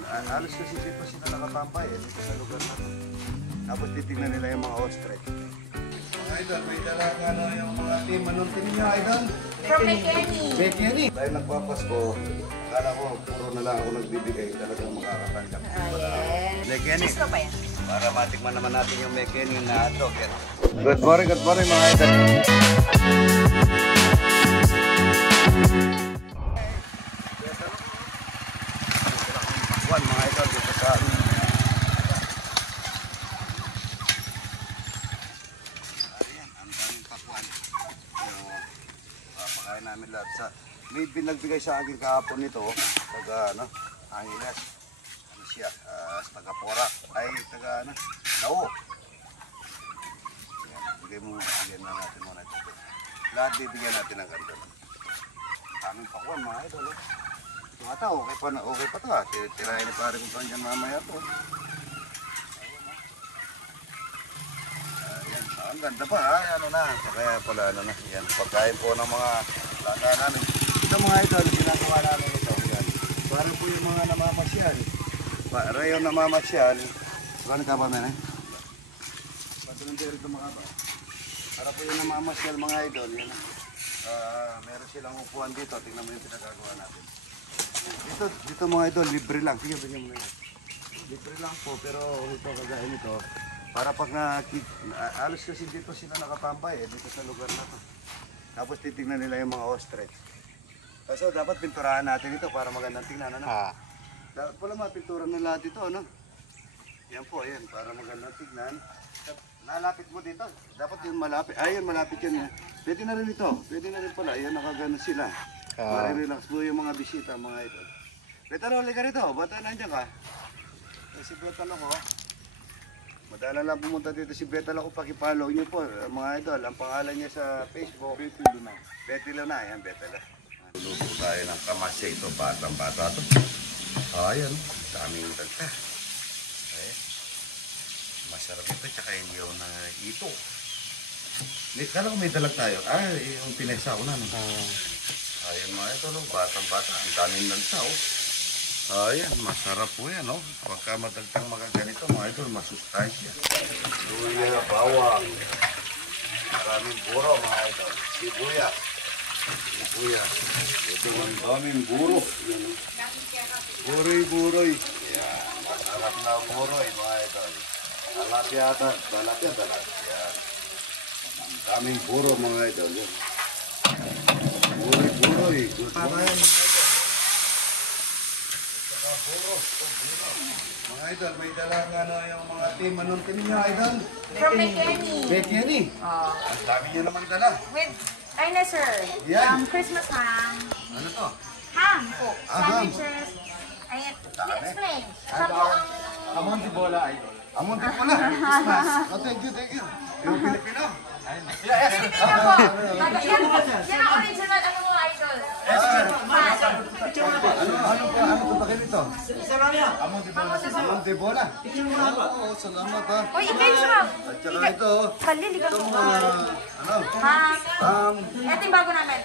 Halos kasi dito sila nakatambay dito sa lugar na to. Tapos titignan nila yung mga ostrich. Mga idol, may dalaga yung mga team. Anong team niyo, idol? From Mekeni. Mekeni. Dahil nagpapasko, kala ko puro na lang ako nagbibigay. Talagang makakatanggap. Yes. Mekeni. Cheese ko pa yan. Para matikman naman natin yung Mekeni na hotdog. Good morning mga idol. Mga idol dito sa ayan, ang daming pakwan. Papakain namin lahat sa may binagbigay sa akin kahapon nito taga Angeles. Ano siya? Taga Pora ay taga Lao. Bigyan na natin muna ito. Lahat bibigyan natin ng ganito. Aming pakwan mga idol. Ito ata, okay pa ito ha. Tirahin na pare ko pa dyan mamaya ito. Ayan, ang ganda pa ha. Ano na, kaya pala ano na. Yan, pagkain po ng mga lata namin. Ito mga idol, ginagawa namin ito. Yan. Para po yung mga namamasyal. Para yung namamasyal. Saan ka ba men eh? Patulong tayo rito mga ba? Para po yung namamasyal mga idol. Yan, meron silang upuan dito. Tingnan mo yung pinagagawa natin. Dito mga idol, libre lang. Sige, bigyan mo na yan. Libre lang po, pero ito kagaya nito. Para pag alos kasi dito sila nakatambay dito sa lugar na to. Tapos titignan nila yung mga ostrich. So dapat pinturahan natin ito para magandang tingnan. Ano? Dapat pala mapintura na lahat ito, ano? Yan po, yan, para magandang tingnan. Nalapit mo dito. Dapat yung malapit. Ayun, malapit yan. Pwede na rin ito. Pwede na rin pala. Ayan, nakagano sila. Mari-relax mo yung mga bisita, mga ito. Betalo, halika rito. Bata, nandiyan ka. Si Betalo ko. Madala lang pumunta dito si Betalo ko. Pakipollow niyo po, mga idol. Ang pangalan niya sa Facebook. Betty Luna. Betty Luna, ayan, Betalo. Luluto tayo ng kamasya ito. Batang-bata ito. Ayan, daming dagta. Masarap ito, tsaka yung ito. Kala ko may dalag tayo. Yung pinesa ko na. Ayan mga ito, batang-bata. Ang daming nagsa, Ayan, masarap po yan, Pagka madagtang magaganito, mga ito, masustansya. Luya, bawang. Maraming buro, mga ito. Sibuyas. Ito ang daming buro. Buroy. Ayan, masarap na buroy, mga ito. Talapia. Ang daming buro, mga ito. Buroy. Gusto mo yan, mga idol. Saka buro. Mga idol, may dalang yung mga team. Anong team niyo, idol? From Mekeni. Mekeni. Ang dami niyo naman dala. With, ay na sir. Yan. Christmas ham. Ano to? Ham po. Ham. Sandwiches. Ayan. Explain. Amon di bola, idol. Amon din pala. Christmas. Thank you. Yung Pilipino. Pilipino po. Yan ang original, ano mo, idol? Ano tutakin ito? Amon de bola. Oo, salamat ha. Uy, i-mention. At saka ito. Kaliligan Ito ko. mga, Ito yung bago namin.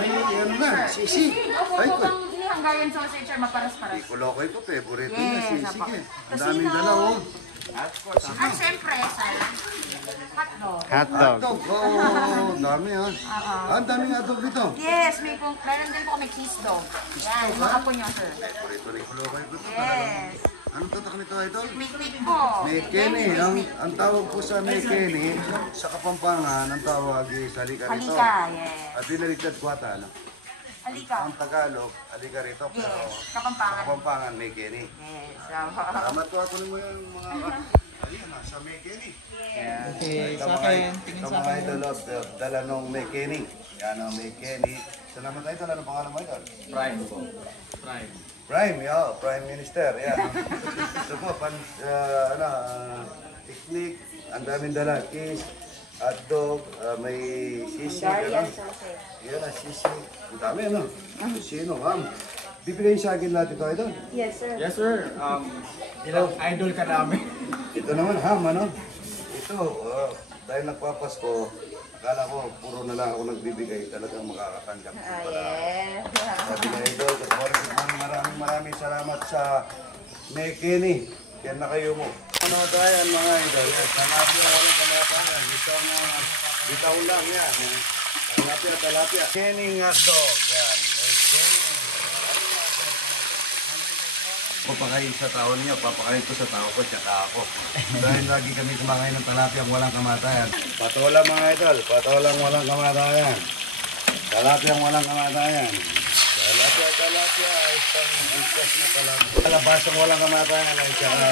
may ano na, sisi. Ay ko. Mukhang Hungarian sausage or maparas-paras. Ikulokoy ko, favorite niya, Yes, sisi. apo. Ang daming dala, At syempre, sir, hotdog. Hotdog. Oo, dami ha. Ang daming hotdog dito. Yes, meron din po kami cheese dog. Yan, mga po nyo, sir. Favorite rin ikulokoy ko ito. Yes. Anong tatak nito, idol? Mikmik po. Mekeni. Ang tawag po sa Mekeni, sa Kapampangan, ang tawag is halika rito. Halika, yes. At dinaligtad kwata, ano? Halika. Ang Tagalog, halika rito, pero Yes, Kapampangan. Kapampangan, Mekeni. Yes. Salamat po ako mo yung mga ayun, sa Mekeni. Okay, sa akin. Tingin Ito sa mga akin. idol, dala nung Mekeni. Yan ang Mekeni. Salamat idol, ano pangalan mo idol? Prime po. Prime. Prime, Prime Minister. Yan. Ito po, picnic, ang daming dala. Kiss, hotdog, may sisig. Hungarian sausage. Yan ang sisig. Ang dami, ano? Sino, Bibigay sa akin lahat ito, idol. Yes, sir. Yes, sir. Idol ka namin. Ito naman, ham, ano? Ito, dahil nagpapasko, akala ko puro na lang ako nagbibigay. Talagang makakatanggap. Yes. Sabi na idol, good morning, maraming maraming salamat sa Mekeni. Yan na kayo mo. Ano tayo mga idol? Talapia walang kamatayan. Isang bitaw lang yan. Talapia. Kening hotdog. Yan. Papakain sa tao niya, papakain ko sa tao ko, tsaka ako. Dahil lagi kami kumakain ng talapia walang kamatayan. Patola mga idol, patolang walang kamatayan. Talapia walang kamatayan. Talapia, isang bigkas na talapia. Kalabasang walang kamatayan ay tsaka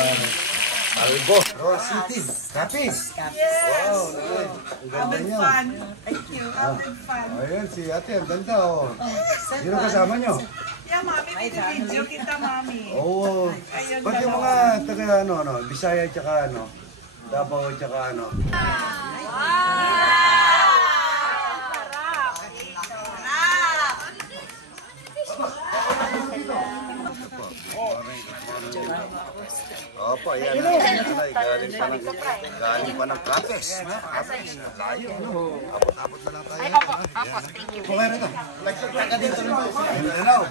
albo. Roa City, kapis. Wow, ang ganda niyo. Thank you. Having fun. Ayan, si ate, ang ganda oh. Sino kasama niyo? Yeah, mami, video kita, mami. Oo. Ba't yung mga taga Bisaya tsaka Davao tsaka Opo, yan. Galing pa ng Kapes. Layo, Abot-abot na lang tayo. Opo, thank you. Okay rin ito. Mindanao.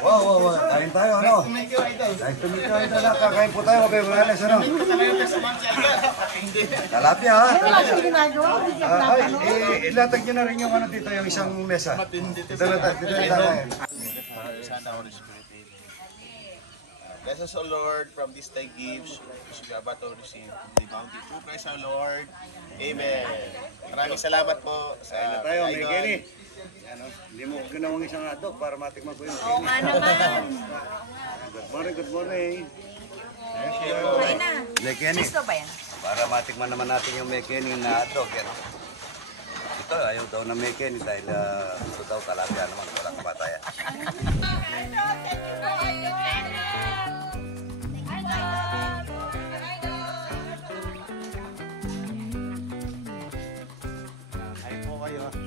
Wow. Kain tayo, Nice to meet you, idol. Kakain po tayo, Kape Morales, Talapia, ha? Ilatag nyo na rin yung dito, yung isang mesa. Dito na tayo. Bless us, O Lord, from this thy gifts, which we are about to receive the bounty. Through Christ our Lord. Amen. Maraming salamat po Kain na sa tayo, may idol. Kenny. Hindi mo ginawang isang hotdog para matikman ko yung Oo nga naman. Good morning. Thank you. Okay na. May Kenny. Gusto ba yan? Para matikman naman natin yung may Kenny na hotdog. Ito, ayaw daw na may Kenny dahil ito daw talapia naman, walang kamatayan. Ay po kayo.